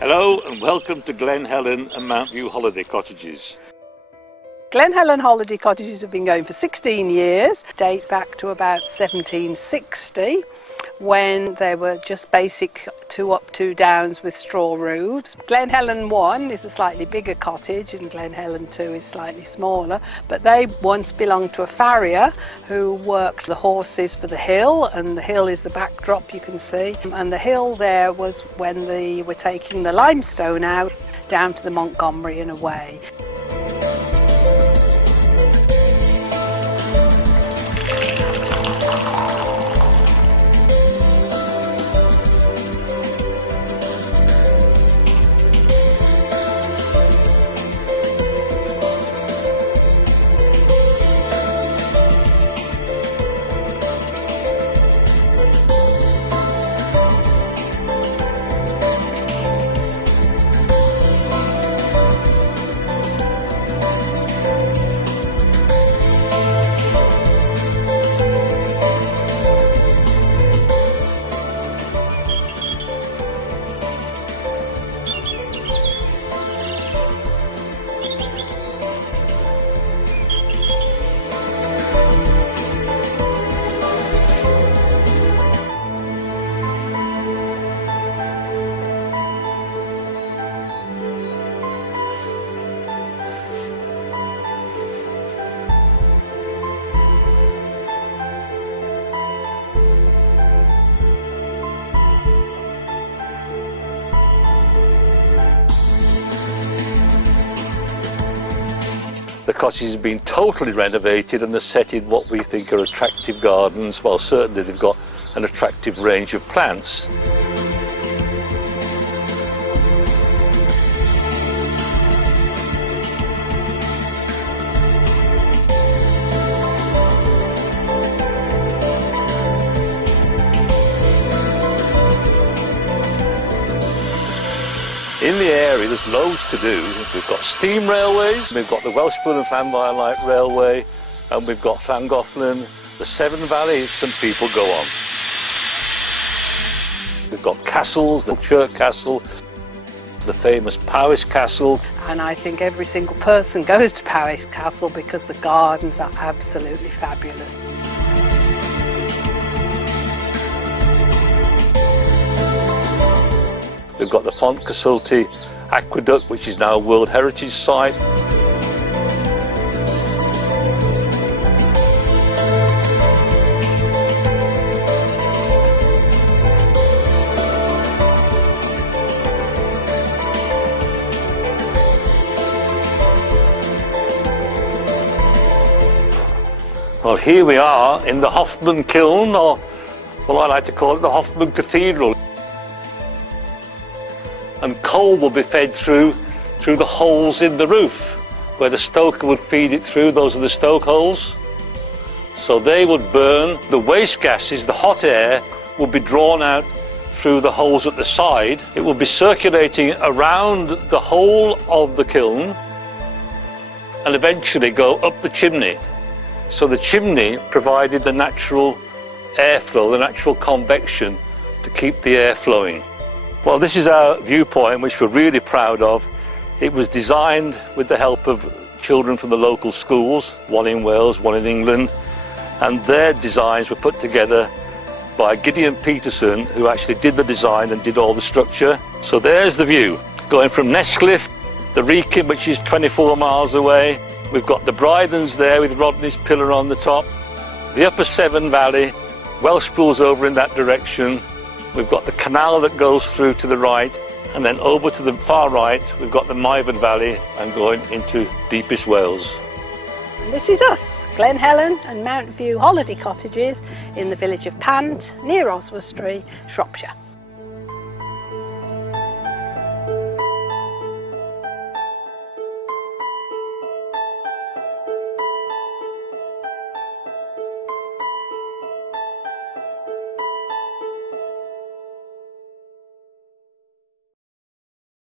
Hello and welcome to Glen Helen and Mount View holiday cottages. Glen Helen holiday cottages have been going for 16 years, date back to about 1760 when they were just basic 2 up 2 downs with straw roofs. Glen Helen 1 is a slightly bigger cottage and Glen Helen 2 is slightly smaller, but they once belonged to a farrier who worked the horses for the hill, and the hill is the backdrop you can see, and the hill there was when they were taking the limestone out down to the Montgomery and away. The cottages have been totally renovated and they're set in what we think are attractive gardens. Well, certainly they've got an attractive range of plants. In the area there's loads to do. We've got steam railways, we've got the Welshpool and Llanfair Light Railway, and we've got Llangollen, the Severn Valley, some people go on. We've got castles, the Chirk Castle, the famous Powys Castle. And I think every single person goes to Powys Castle because the gardens are absolutely fabulous. We've got the Pont Cysulty Aqueduct, which is now a World Heritage Site. Well, here we are in the Hoffman Kiln, or well, I like to call it the Hoffman Cathedral. And coal will be fed through the holes in the roof where the stoker would feed it through. Those are the stoke holes. So they would burn. The waste gases, the hot air, would be drawn out through the holes at the side. It will be circulating around the whole of the kiln and eventually go up the chimney. So the chimney provided the natural airflow, the natural convection to keep the air flowing. Well, this is our viewpoint, which we're really proud of. It was designed with the help of children from the local schools, one in Wales, one in England, and their designs were put together by Gideon Peterson, who actually did the design and did all the structure. So there's the view, going from Nestcliff, the Wrekin, which is 24 miles away. We've got the Brythons there with Rodney's Pillar on the top, the upper Severn Valley, Welshpool's over in that direction. We've got the canal that goes through to the right, and then over to the far right we've got the Myford Valley and going into deepest Wales. This is us, Glen Helen and Mount View holiday cottages in the village of Pant, near Oswestry, Shropshire.